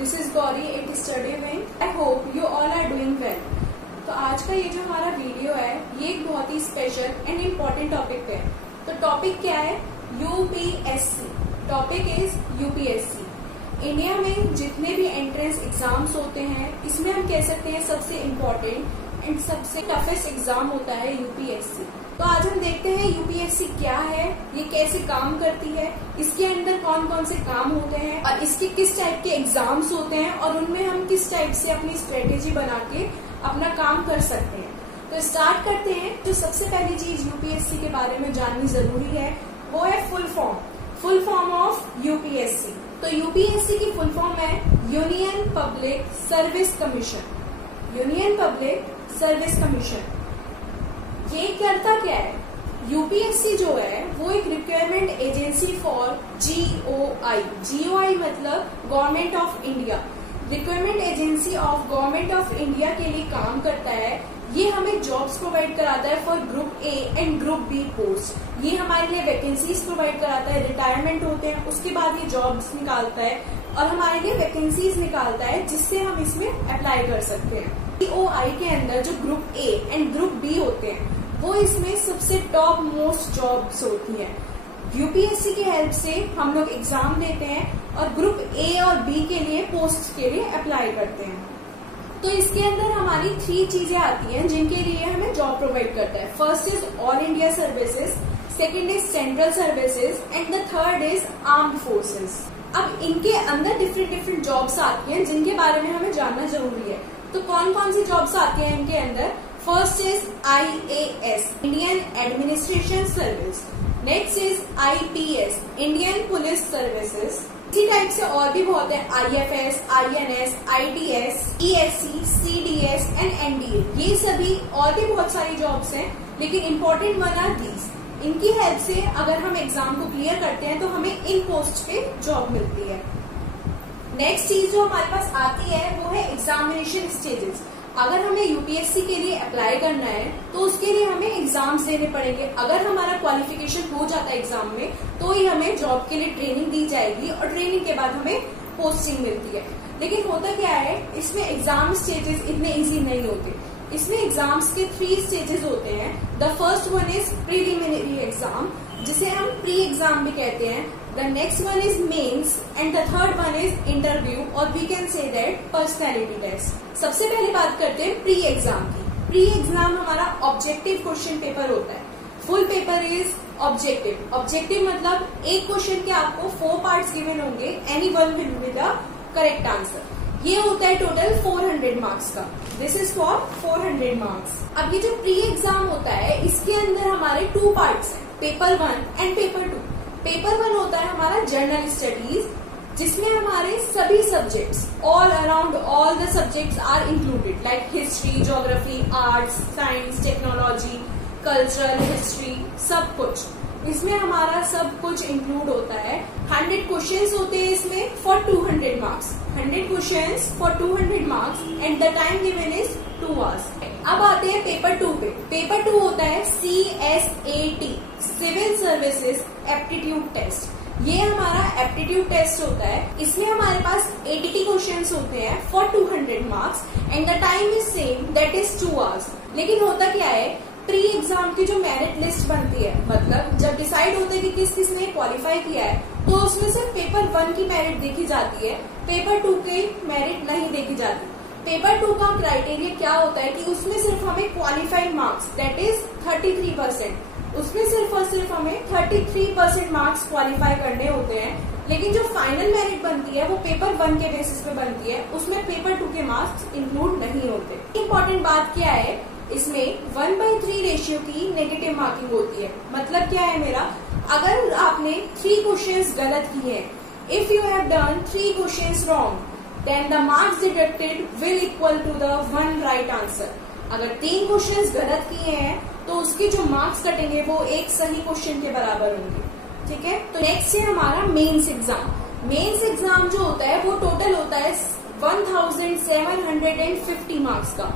This is Gauri at Study Wing. I hope you all are doing well. तो आज का ये जो हमारा वीडियो है ये एक बहुत ही स्पेशल एंड इम्पोर्टेंट टॉपिक है। तो टॉपिक क्या है? UPSC. Topic is UPSC. India में जितने भी एंट्रेंस एग्जाम्स होते हैं इसमें हम कह सकते हैं सबसे इम्पोर्टेंट एंड सबसे टफेस्ट एग्जाम होता है यूपीएससी। तो आज हम देखते हैं यूपीएससी क्या है, ये कैसे काम करती है, इसके अंदर कौन कौन से काम होते हैं और इसके किस टाइप के एग्जाम्स होते हैं और उनमें हम किस टाइप से अपनी स्ट्रेटेजी बना के अपना काम कर सकते हैं। तो स्टार्ट करते हैं। जो सबसे पहली चीज यूपीएससी के बारे में जाननी जरूरी है वो है फुल फॉर्म ऑफ यूपीएससी। तो यूपीएससी की फुल फॉर्म है union public service commission. Union public service commission ये करता क्या है? यूपीएससी जो है वो एक requirement agency for GOI. GOI मतलब government of India. Requirement agency of government of India के लिए काम करता है। ये हमें जॉब्स प्रोवाइड कराता है for group A and group B post. ये हमारे लिए वैकेंसीज प्रोवाइड कराता है। रिटायरमेंट होते हैं उसके बाद ये जॉब्स निकालता है और हमारे लिए वैकेंसीज निकालता है जिससे हम इसमें अप्लाई कर सकते हैं। जीओआई के अंदर जो group A and group B होते हैं वो इसमें सबसे टॉप मोस्ट जॉब्स होती हैं। यूपीएससी की हेल्प से हम लोग एग्जाम देते हैं और ग्रुप ए और बी के लिए पोस्ट के लिए अप्लाई करते हैं। तो इसके अंदर हमारी 3 चीजें आती हैं जिनके लिए हमें जॉब प्रोवाइड करता है। First is all India services, second is central services and the third is armed forces. अब इनके अंदर डिफरेंट जॉब्स आती हैं जिनके बारे में हमें जानना जरूरी है। तो कौन कौन सी जॉब्स आती हैं इनके अंदर? First is IAS, Indian administration service. Next is IPS, Indian police services. इसी टाइप से और भी बहुत है, IFS, INS, IDS, ESC, CDS and NDA। ये सभी और भी बहुत सारी जॉब्स हैं लेकिन इम्पोर्टेंट वन आर दीज। इनकी हेल्प से अगर हम एग्जाम को क्लियर करते हैं तो हमें इन पोस्ट पे जॉब मिलती है। नेक्स्ट चीज जो हमारे पास आती है वो है एग्जामिनेशन स्टेजेस। अगर हमें यूपीएससी के लिए अप्लाई करना है तो उसके लिए हमें एग्जाम्स देने पड़ेंगे। अगर हमारा क्वालिफिकेशन हो जाता है एग्जाम में तो ही हमें जॉब के लिए ट्रेनिंग दी जाएगी और ट्रेनिंग के बाद हमें पोस्टिंग मिलती है। लेकिन होता क्या है, इसमें एग्जाम स्टेजेस इतने इजी नहीं होते। इसमें एग्जाम्स के 3 स्टेजेस होते हैं। The first one is preliminary exam जिसे हम प्री एग्जाम भी कहते हैं। The next one is mains and the third one is interview और we can say that personality test. सबसे पहले बात करते हैं प्री एग्जाम की। प्री एग्जाम हमारा ऑब्जेक्टिव क्वेश्चन पेपर होता है। Full paper is objective. Objective मतलब एक क्वेश्चन के आपको 4 पार्ट्स गिवन होंगे, any one will be the correct answer. ये होता है टोटल 400 मार्क्स का। This is for 400 marks. अब ये जो प्री एग्जाम होता है इसके अंदर हमारे 2 पार्ट्स हैं, पेपर 1 एंड पेपर 2। पेपर 1 होता है हमारा जनरल स्टडीज जिसमें हमारे सभी subjects all around all the subjects are included like history, geography, arts, science, technology, cultural, history, सब कुछ इसमें हमारा सब कुछ इंक्लूड होता है। 100 क्वेश्चंस होते हैं इसमें for 200 marks. 100 questions for 200 marks and the time given is 2 hours. अब आते हैं पेपर 2 पे। पेपर 2 होता है CSAT, civil services aptitude test. ये हमारा एप्टीट्यूड टेस्ट होता है। इसमें हमारे पास 80 क्वेश्चंस होते हैं for 200 marks and the time is same, that is 2 hours. लेकिन होता क्या है, प्री एग्जाम की जो मेरिट लिस्ट बनती है, मतलब जब डिसाइड होता है कि किस किसने क्वालिफाई किया है तो उसमें सिर्फ पेपर 1 की मेरिट देखी जाती है, पेपर 2 की मेरिट नहीं देखी जाती। पेपर 2 का क्राइटेरिया क्या होता है कि उसमें सिर्फ हमें क्वालिफाइड मार्क्स दैट इज 33%, उसमें सिर्फ और सिर्फ हमें 33% मार्क्स क्वालिफाई करने होते हैं। लेकिन जो फाइनल मेरिट बनती है वो पेपर 1 के बेसिस पे बनती है, उसमें पेपर 2 के मार्क्स इंक्लूड नहीं होते। इम्पोर्टेंट बात क्या है, इसमें 1/3 रेशियो की नेगेटिव मार्किंग होती है। मतलब क्या है मेरा, अगर आपने 3 क्वेश्चंस गलत किए हैं, if you have done 3 questions wrong then the marks deducted will equal to the 1 right answer. अगर 3 क्वेश्चंस गलत किए हैं तो उसके जो मार्क्स कटेंगे वो एक सही क्वेश्चन के बराबर होंगे। ठीक है, तो नेक्स्ट है हमारा मेंस एग्जाम। मेंस एग्जाम जो होता है वो टोटल होता है 1750 मार्क्स का।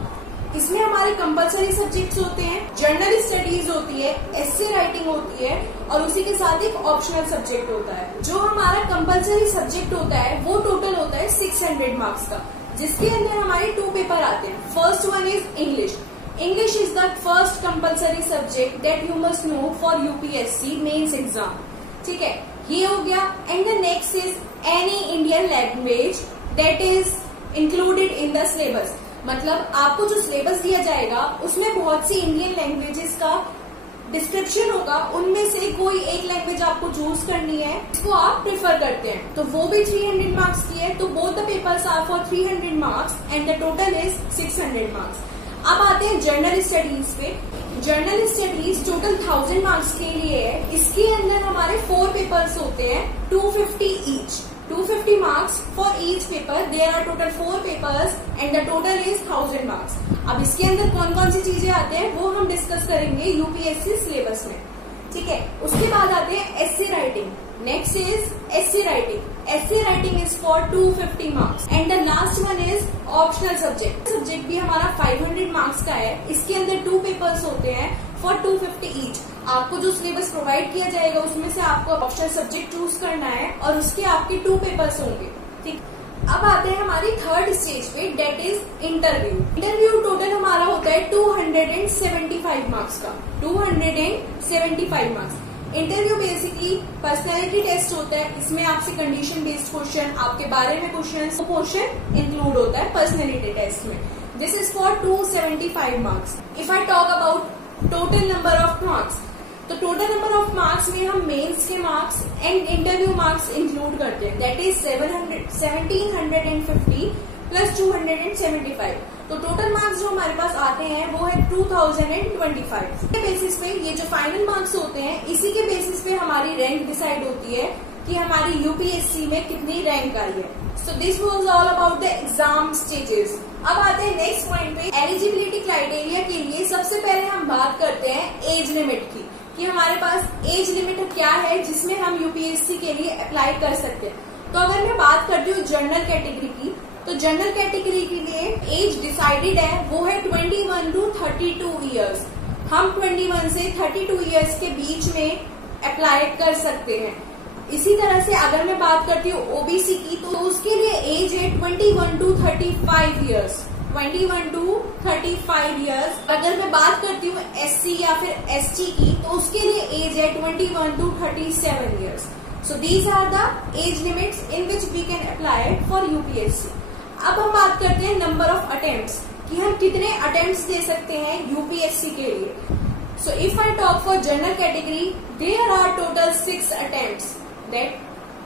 इसमें हमारे कंपलसरी सब्जेक्ट्स होते हैं, जर्नल स्टडीज होती है, एस्से राइटिंग होती है और उसी के साथ एक ऑप्शनल सब्जेक्ट होता है। जो हमारा कंपलसरी सब्जेक्ट होता है वो टोटल होता है 600 600 मार्क्स का, जिसके अंदर हमारे 2 पेपर आते हैं। First one is English. English is the first compulsory subject that you must know for UPSC mains exam. ठीक है, ये हो गया। And the next is any Indian language that is included in the syllabus. मतलब आपको जो syllabus दिया जाएगा उसमें बहुत सी इंडियन लैंग्वेजेस का डिस्क्रिप्शन होगा, उनमें से कोई एक लैंग्वेज आपको चूज करनी है, इसको आप प्रेफर करते हैं, तो वो भी 300 मार्क्स की है। तो both the papers are for 300 marks and the total is 600 marks. अब आते हैं जर्नल स्टडीज पे। जर्नल स्टडीज टोटल 1000 मार्क्स के लिए है। इसके अंदर हमारे 4 पेपर्स होते हैं, 250 each, 250 marks for each paper. There are total 4 papers and the total is 1000 marks. अब इसके अंदर कौन कौन सी चीजें आते हैं वो हम डिस्कस करेंगे यूपीएससी सिलेबस में। ठीक है, उसके बाद आते हैं essay writing. Next is essay writing. Essay writing is for 250 marks and the last one is optional subject. Subject भी हमारा 500 मार्क्स का है। इसके अंदर 2 पेपर्स होते हैं फॉर 250 ईच। आपको जो सिलेबस प्रोवाइड किया जाएगा उसमें से आपको ऑप्शनल सब्जेक्ट चूज करना है और उसके आपके 2 पेपर्स होंगे। ठीक, अब आते हैं हमारी थर्ड स्टेज पे, that is interview. Interview total हमारा होता है 275 मार्क्स का, 275 marks. Interview basically personality test होता है। इसमें आपसे कंडीशन बेस्ड क्वेश्चन, आपके बारे में क्वेश्चन इंक्लूड होता है पर्सनैलिटी टेस्ट में। This is for 275 marks. If I talk about total number of marks, तो टोटल नंबर ऑफ मार्क्स में हम मेंस के marks and interview marks include करते हैं। That is 1750 plus 275। तो टोटल मार्क्स जो हमारे पास आते हैं वो है 2025। के बेसिस पे ये जो फाइनल मार्क्स होते हैं, इसी के बेसिस पे हमारी रैंक डिसाइड होती है कि हमारी यूपीएससी में कितनी रैंक आई है। So this was all about the exam stages. अब आते हैं नेक्स्ट पॉइंट पे, एलिजिबिलिटी क्राइटेरिया के लिए। सबसे पहले हम बात करते हैं एज लिमिट की, कि हमारे पास एज लिमिट क्या है जिसमें हम यूपीएससी के लिए अप्लाई कर सकते हैं। तो अगर मैं बात करती हूँ जनरल कैटेगरी की, तो जनरल कैटेगरी के लिए एज डिसाइडेड है, वो है 21 to 32 ईयर्स। हम 21 से 32 ईयर्स के बीच में अप्लाई कर सकते हैं। इसी तरह से अगर मैं बात करती हूँ ओबीसी की, तो उसके लिए एज है 21 to 35 ईयर्स, 21 to 35 ईयर्स। अगर मैं बात करती हूँ एससी या फिर एसटी की, तो उसके लिए एज है 21 to 37 years. So these are the age limits in which we can apply for UPSC. अब हम बात करते हैं नंबर ऑफ अटेम्प्ट्स, कि हम कितने अटेम्प्ट्स दे सकते हैं यूपीएससी के लिए। So if I talk for general category, there are total 6 attempts. That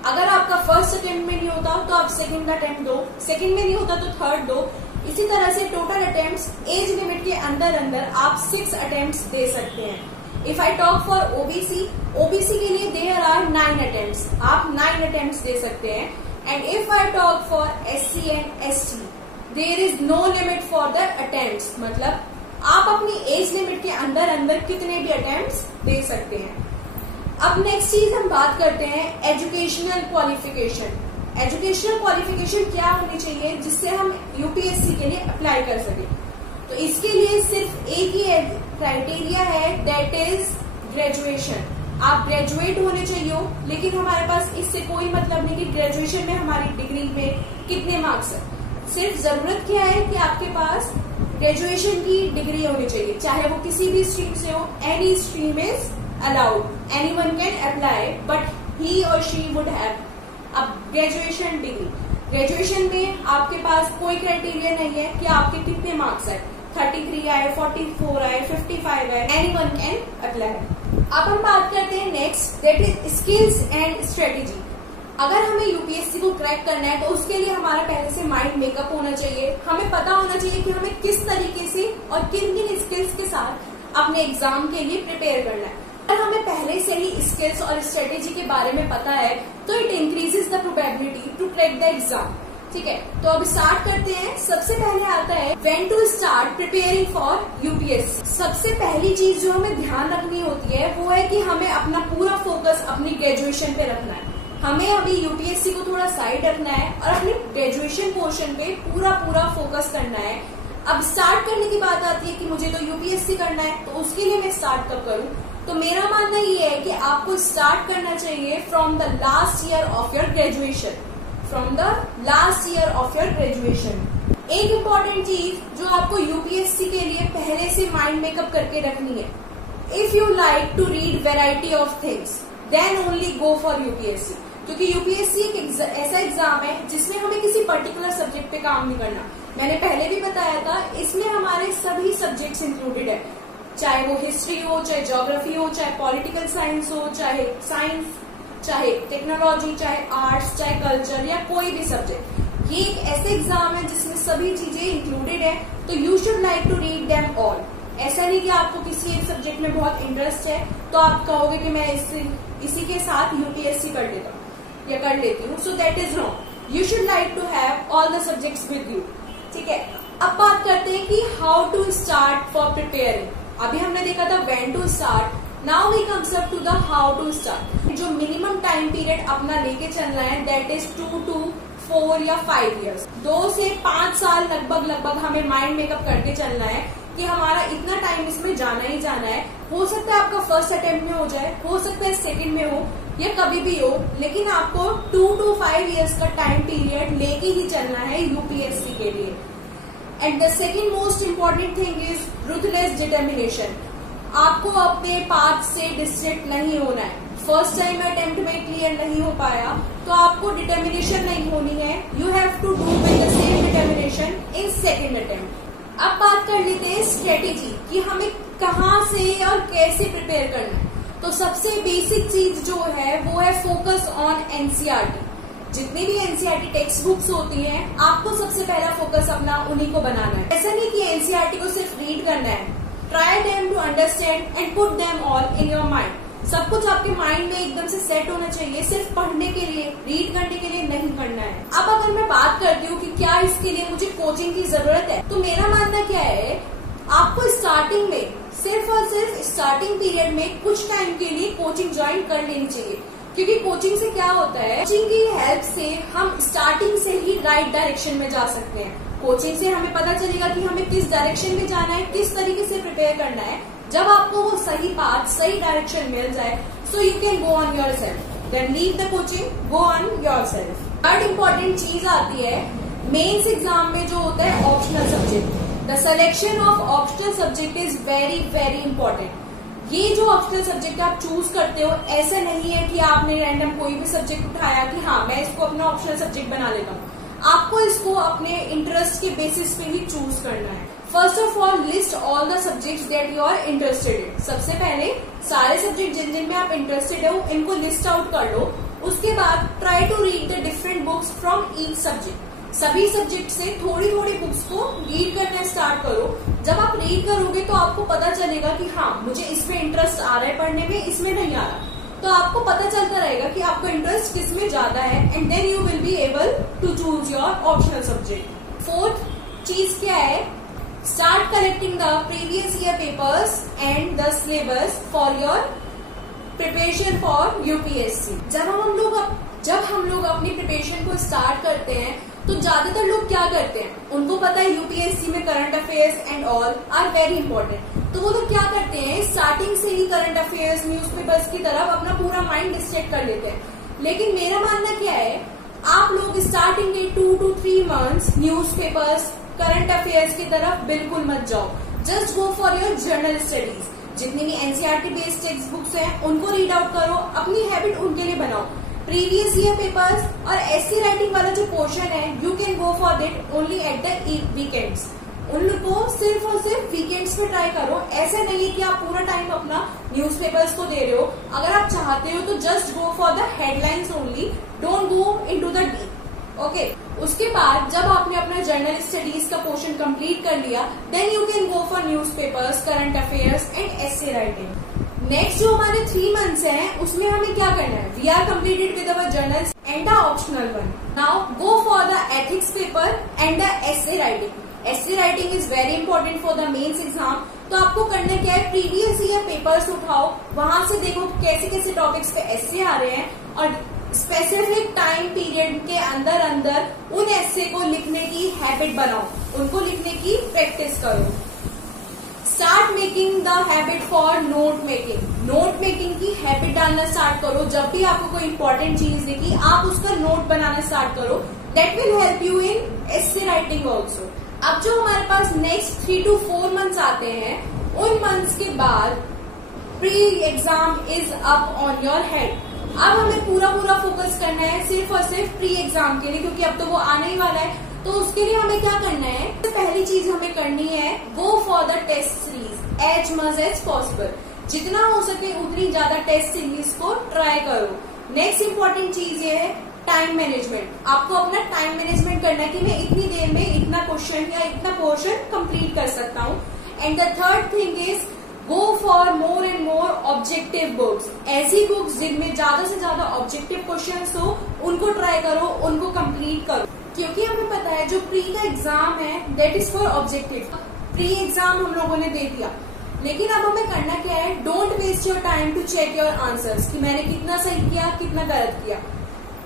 अगर आपका फर्स्ट अटेम्प्ट में नहीं होता तो आप सेकंड अटेम्प्ट दो, सेकंड में नहीं होता तो थर्ड दो। इसी तरह से टोटल अटेम्प्ट्स एज लिमिट के अंदर अंदर आप 6 अटेम्प्ट्स दे सकते हैं। If I talk for OBC, OBC के लिए देयर आर 9 अटेम्प्ट्स, आप 9 अटेम्प्ट्स दे सकते हैं। And if I talk for SC and ST, there is no limit for the attempts. मतलब आप अपनी एज लिमिट के अंदर अंदर कितने भी अटेम्प्ट्स दे सकते हैं। अब नेक्स्ट चीज हम बात करते हैं एजुकेशनल क्वालिफिकेशन। एजुकेशनल क्वालिफिकेशन क्या होनी चाहिए जिससे हम यूपीएससी के लिए अप्लाई कर सके। तो इसके लिए सिर्फ एक ही क्राइटेरिया है, दैट इज ग्रेजुएशन। आप ग्रेजुएट होने चाहिए हो, लेकिन हमारे पास इससे कोई मतलब नहीं कि ग्रेजुएशन में हमारी डिग्री में कितने मार्क्स है। सिर्फ जरूरत क्या है कि आपके पास ग्रेजुएशन की डिग्री होनी चाहिए, चाहे वो किसी भी स्ट्रीम से हो। Any stream is allowed, anyone can apply, but he or she would have a graduation degree. Graduation में आपके पास कोई क्राइटेरिया नहीं है कि आपके कितने मार्क्स आए, 33 आए, 44 आए, 55 आए, anyone can apply. अब हम बात करते हैं next, that is skills and strategy. अगर हमें यूपीएससी को क्रैक करना है तो उसके लिए हमारा पहले से माइंड मेकअप होना चाहिए। हमें पता होना चाहिए कि हमें किस तरीके से और किन किन स्किल्स के साथ अपने एग्जाम के लिए प्रिपेयर करना है। अगर हमें पहले से ही स्किल्स और स्ट्रेटेजी के बारे में पता है तो it increases the probability to crack the exam. ठीक है, तो अब स्टार्ट करते हैं। सबसे पहले आता है when to start preparing for UPSC. सबसे पहली चीज जो हमें ध्यान रखनी होती है वो है कि हमें अपना पूरा फोकस अपनी ग्रेजुएशन पे रखना है। हमें अभी यूपीएससी को थोड़ा साइड रखना है और अपनी ग्रेजुएशन पोर्शन पे पूरा फोकस करना है। अब स्टार्ट करने की बात आती है कि मुझे तो यूपीएससी करना है, तो उसके लिए मैं स्टार्ट कब करूं? तो मेरा मानना ये है कि आपको स्टार्ट करना चाहिए from the last year of your graduation. From the last year of your graduation. एक इम्पॉर्टेंट चीज जो आपको यूपीएससी के लिए पहले से माइंड मेकअप करके रखनी है, if you like to read variety of things then only go for UPSC. क्योंकि यूपीएससी एक ऐसा एग्जाम है जिसमें हमें किसी पर्टिकुलर सब्जेक्ट पे काम नहीं करना। मैंने पहले भी बताया था, इसमें हमारे सभी सब्जेक्ट्स इंक्लूडेड है, चाहे वो हिस्ट्री हो, चाहे ज्योग्राफी हो, चाहे पॉलिटिकल साइंस हो, चाहे साइंस, चाहे टेक्नोलॉजी, चाहे आर्ट्स, चाहे कल्चर या कोई भी सब्जेक्ट। ये एक ऐसे एग्जाम है जिसमें सभी चीजें इंक्लूडेड है, तो you should like to read them all. ऐसा नहीं कि आपको किसी एक सब्जेक्ट में बहुत इंटरेस्ट है तो आप कहोगे कि मैं इसी के साथ यूपीएससी कर लेता हूँ या कर लेती हूँ, so that is wrong. You should like to have all the subjects with you. ठीक है, अब बात करते हैं कि how to start for preparing. अभी हमने देखा था when to start, now we comes up to the how to start. जो मिनिमम टाइम पीरियड अपना लेके चलना है दैट इज 2 to 4 या 5 years। 2 से 5 साल लगभग हमें माइंड मेकअप करके चलना है कि हमारा इतना टाइम इसमें जाना ही जाना है। हो सकता है आपका फर्स्ट अटेम्प्ट में हो जाए, हो सकता है सेकंड में हो या कभी भी हो, लेकिन आपको 2 to 5 years का टाइम पीरियड लेके ही चलना है यूपीएससी के लिए। And the second most important thing is ruthless determination. आपको अपने पाथ से डिस्ट्रैक्ट नहीं होना है। फर्स्ट टाइम अटेम्प्ट में क्लियर नहीं हो पाया तो आपको डिटर्मिनेशन नहीं होनी है, you have to do with the same determination in second attempt. अब बात कर लेते हैं स्ट्रेटेजी कि हमें कहाँ से और कैसे प्रिपेयर करना है। तो सबसे बेसिक चीज जो है वो है फोकस ऑन एनसीईआरटी। जितनी भी एनसीईआरटी टेक्स्ट बुक्स होती हैं, आपको सबसे पहला फोकस अपना उन्हीं को बनाना है। ऐसा नहीं कि एनसीईआरटी को सिर्फ रीड करना है, try them to understand and put them all in your mind. सब कुछ आपके माइंड में एकदम से सेट होना चाहिए, सिर्फ पढ़ने के लिए, रीड करने के लिए नहीं करना है। अब अगर मैं बात करती हूँ कि क्या इसके लिए मुझे कोचिंग की जरूरत है, तो मेरा मानना क्या है, आपको स्टार्टिंग में सिर्फ और सिर्फ स्टार्टिंग पीरियड में कुछ टाइम के लिए कोचिंग ज्वाइन कर लेनी चाहिए। क्योंकि कोचिंग से क्या होता है, कोचिंग की हेल्प से हम स्टार्टिंग से ही राइट डायरेक्शन में जा सकते हैं। कोचिंग से हमें पता चलेगा कि हमें किस डायरेक्शन में जाना है, किस तरीके से प्रिपेयर करना है। जब आपको वो सही पाथ, सही डायरेक्शन मिल जाए, so you can go on your self, then leave the coaching, go on your self. Third important चीज आती है मेंस एग्जाम में जो होता है optional subject. The selection of optional subject is very very important. ये जो ऑप्शनल सब्जेक्ट आप चूज करते हो, ऐसा नहीं है कि आपने रैंडम कोई भी सब्जेक्ट उठाया कि हाँ मैं इसको अपना ऑप्शनल सब्जेक्ट बना लेता हूँ। आपको इसको अपने इंटरेस्ट के बेसिस पे ही चूज करना है। First of all list all the subjects that you are interested in. सबसे पहले सारे सब्जेक्ट जिन जिनमें आप इंटरेस्टेड हो इनको लिस्ट आउट कर लो। उसके बाद try to read the different books from each subject. सभी सब्जेक्ट से थोड़ी थोड़ी बुक्स को रीड करना स्टार्ट करो। जब आप रीड करोगे तो आपको पता चलेगा कि हाँ मुझे इसमें इंटरेस्ट आ रहा है पढ़ने में, इसमें नहीं आ रहा, तो आपको पता चलता रहेगा कि आपका इंटरेस्ट किसमें ज्यादा है, and then you will be able to choose your optional subject. Fourth चीज क्या है, start collecting the previous year papers and the syllabus for your preparation for UPSC. जब हम लोग अपनी प्रिपरेशन को स्टार्ट करते हैं तो ज्यादातर लोग क्या करते हैं, उनको पता है यूपीएससी में current affairs and all are very important, तो वो लोग क्या करते हैं स्टार्टिंग से ही करंट अफेयर्स, न्यूज़पेपर्स की तरफ अपना पूरा माइंड डिस्ट्रैक्ट कर लेते हैं। लेकिन मेरा मानना क्या है, आप लोग स्टार्टिंग के 2 to 3 months newspapers, current affairs की तरफ बिल्कुल मत जाओ। Just go for your journal studies. जितनी भी एनसीईआरटी बेस्ड टेक्स्ट बुक्स हैं उनको रीड आउट करो, अपनी हैबिट उनके लिए बनाओ। प्रीवियस ईयर पेपर्स और एस्से राइटिंग वाला जो पोर्शन है you can go for that only at the weekends. उनको सिर्फ और सिर्फ वीकेंड्स में ट्राई करो। ऐसा नहीं है कि आप पूरा टाइम अपना न्यूज़पेपर्स को दे रहे हो। अगर आप चाहते हो तो just go for the headlines only, don't go into the deep. Okay, उसके बाद जब आपने अपना जर्नल स्टडीज का पोर्शन कंप्लीट कर लिया, then you can go for newspapers, current affairs and essay writing. Next जो हमारे 3 months हैं उसमें हमें क्या करना है, we are completed with our generals and the optional one. Now go for the ethics paper and the essay writing. Essay writing is very important for the mains exam. तो आपको करना क्या है, प्रीवियस ईयर पेपर्स उठाओ, वहां से देखो कैसे कैसे टॉपिक्स पे एस्से आ रहे हैं और स्पेसिफिक टाइम पीरियड के अंदर उन एस्से को लिखने की हैबिट बनाओ, उनको लिखने की प्रैक्टिस करो। Start making the habit for note making. Note making की हैबिट डालना स्टार्ट करो। जब भी आपको कोई इंपॉर्टेंट चीज दिखी आप उसका नोट बनाना स्टार्ट करो। That will help you in essay writing also. अब जो हमारे पास नेक्स्ट 3 to 4 मंथ्स आते हैं, उन मंथ्स के बाद pre exam is up on your head. अब हमें पूरा फोकस करना है सिर्फ और सिर्फ प्री एग्जाम के लिए, क्योंकि अब तो वो आने ही वाला है। तो उसके लिए हमें क्या करना है, पहली चीज हमें करनी है go for the test series as much as possible. जितना हो सके उतनी ज्यादा टेस्ट सीरीज को ट्राई करो। नेक्स्ट इंपॉर्टेंट चीज ये है टाइम मैनेजमेंट। आपको अपना टाइम मैनेजमेंट करना है कि मैं इतनी देर में इतना क्वेश्चन या इतना पोर्शन कंप्लीट कर सकता हूँ। And the third thing is go for more and more objective books. ऐसी बुक्स जिनमें ज्यादा से ज्यादा ऑब्जेक्टिव क्वेश्चंस हो, उनको ट्राई करो, उनको कंप्लीट करो। क्योंकि हमें पता है जो प्री का एग्जाम है that is for objective. Pre exam हम लोगों ने दे दिया, लेकिन अब हमें करना क्या है, don't waste your time to check your answers कि मैंने कितना सही किया कितना गलत किया।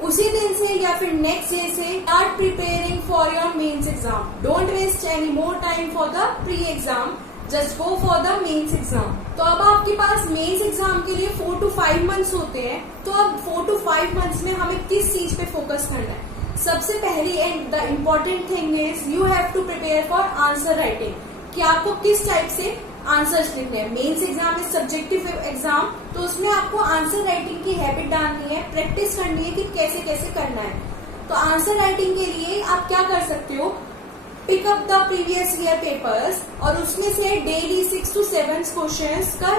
उसी दिन से या फिर नेक्स्ट डे से start preparing for your mains exam. Don't waste any more time for the pre exam, just go for the mains exam. तो अब आपके पास मेंस एग्जाम के लिए 4 to 5 मंथ्स होते हैं। तो अब 4 to 5 मंथ्स में हमें किस चीज पे फोकस करना है? सबसे पहली and the important thing is you have to prepare for answer writing, कि आपको किस टाइप से आंसर्स लिखने हैं। Mains exam is subjective exam, तो उसमें आपको आंसर राइटिंग की हैबिट डालनी है, प्रैक्टिस करनी है कि कैसे कैसे करना है। तो आंसर राइटिंग के लिए आप क्या कर सकते हो, pick up the previous year papers और उसमें से डेली 6 to 7 क्वेश्चंस का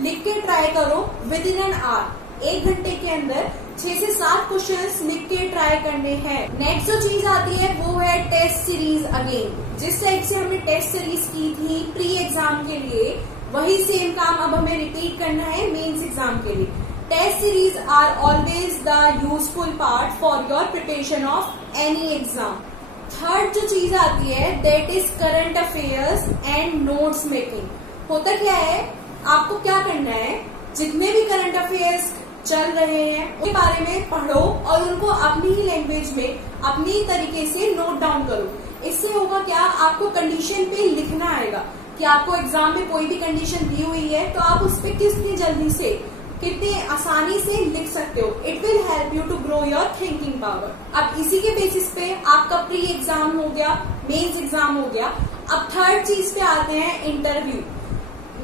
लिख के ट्राई करो विद इन एन आवर। 1 घंटे के अंदर 6 से 7 क्वेश्चंस लिख के ट्राई करने हैं। नेक्स्ट जो चीज आती है वो है टेस्ट सीरीज अगेन। जिस टाइप से हमने टेस्ट सीरीज की थी प्री एग्जाम के लिए, वही सेम काम अब हमें रिपीट करना है मेंस एग्जाम के लिए। Test series are always the useful part for your preparation of any exam. Third जो चीज आती है that is current affairs and notes making. होता क्या है, आपको क्या करना है, जितने भी करंट अफेयर्स चल रहे हैं उनके बारे में पढ़ो और उनको अपनी ही लैंग्वेज में अपनी तरीके से नोट डाउन करो। इससे होगा क्या, आपको कंडीशन पे लिखना आएगा कि आपको एग्जाम में कोई भी कंडीशन दी हुई है तो आप उस पर कितनी जल्दी से कितने आसानी से लिख सकते हो। It will help you to grow your thinking power. अब इसी के बेसिस पे आपका प्री एग्जाम हो गया, मेंस एग्जाम हो गया। अब थर्ड चीज पे आते हैं इंटरव्यू।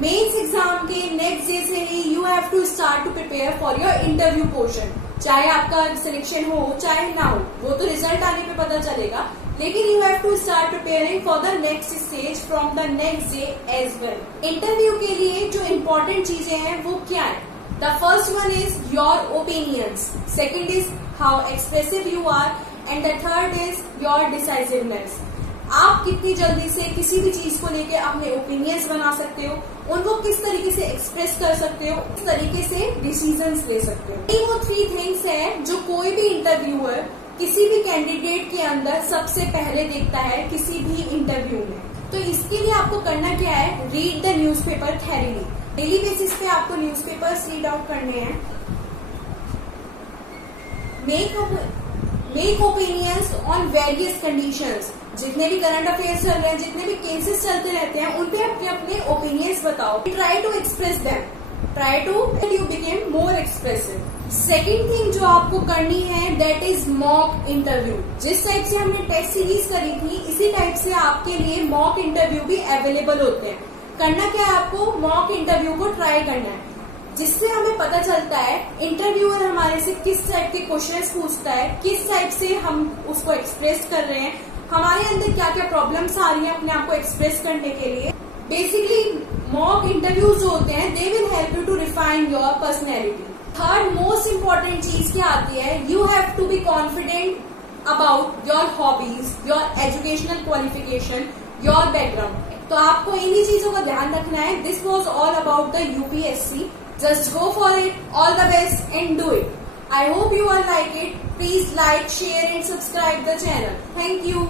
मेंस एग्जाम के नेक्स्ट डे से ही you have to start to prepare for your interview portion. चाहे आपका सिलेक्शन हो चाहे ना हो, वो तो रिजल्ट आने पे पता चलेगा, लेकिन you have to start preparing for the next stage from the next day as well. Interview के लिए जो इम्पोर्टेंट चीजें हैं वो क्या है? The first one is your opinions, second is how expressive you are, and the third is your decisiveness. आप कितनी जल्दी से किसी भी चीज को लेके अपने ओपिनियंस बना सकते हो, उनको किस तरीके से एक्सप्रेस कर सकते हो, किस तरीके से डिसीजंस ले सकते हो। ये वो 3 थिंग्स है जो कोई भी इंटरव्यूअर किसी भी कैंडिडेट के अंदर सबसे पहले देखता है किसी भी इंटरव्यू में। तो इसके लिए आपको करना क्या है, read the newspaper thoroughly. Daily basis पे आपको न्यूज़पेपर्स रीड आउट करने हैं। Make opinions on various conditions. जितने भी करंट अफेयर्स चल रहे हैं, जितने भी केसेस चलते रहते हैं, उन पे अपने अपने ओपिनियंस बताओ। Try to express them, try to you became more expressive. Second thing जो आपको करनी है दैट इज मॉक इंटरव्यू। जिस टाइप से हमने टेस्ट सीरीज करी थी, इसी टाइप से आपके लिए मॉक इंटरव्यू भी अवेलेबल होते हैं। करना क्या है, आपको मॉक इंटरव्यू को ट्राई करना है, जिससे हमें पता चलता है इंटरव्यूअर हमारे से किस टाइप के क्वेश्चंस पूछता है, किस टाइप से हम उसको एक्सप्रेस कर रहे हैं, हमारे अंदर क्या क्या प्रॉब्लम्स आ रही हैं अपने आप को एक्सप्रेस करने के लिए। बेसिकली मॉक इंटरव्यूज जो होते हैं they will help you to refine your personality. Third most important चीज क्या आती है, you have to be confident about your hobbies, your educational qualification, your background. तो आपको इन्हीं चीजों का ध्यान रखना है। This was all about the UPSC. Just go for it, all the best and do it. I hope you all like it. Please like, share and subscribe the channel. Thank you.